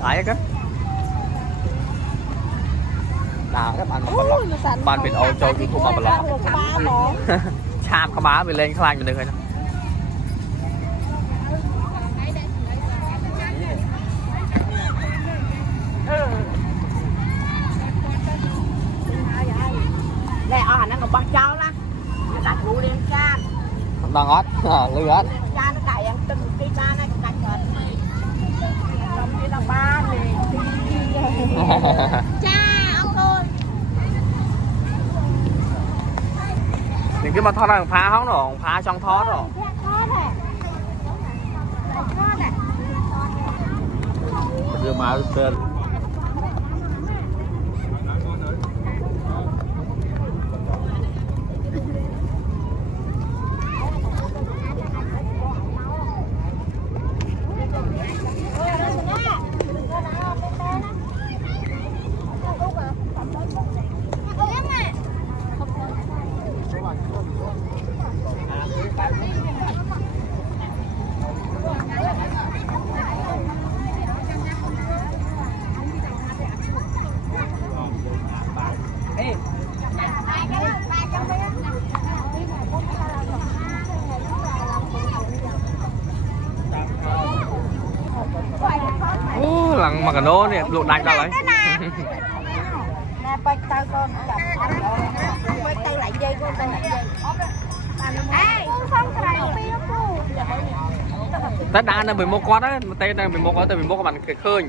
đấy cái đào các bạn biển Âu Châu YouTube mà lọ chạm cái má bị lên khai mình được rồi lẹ ở nó còn bao cháu lắm đặt đủ đêm chan đang ót lư ót chan nó cày ăn từng cái ba này cạch hết trong cái là ba này cha ông ơi những cái mà thoát ra phá hóng rồi phá trong thoát rồi đưa máu tên lần mà cả nô này luộc đánh đâu đấy nè bạch tao con bạch tao lại dây con tao lại dây Tết đa nó bị mua quát á, Tết đang bị mua quát tại vì mua các bạn khơi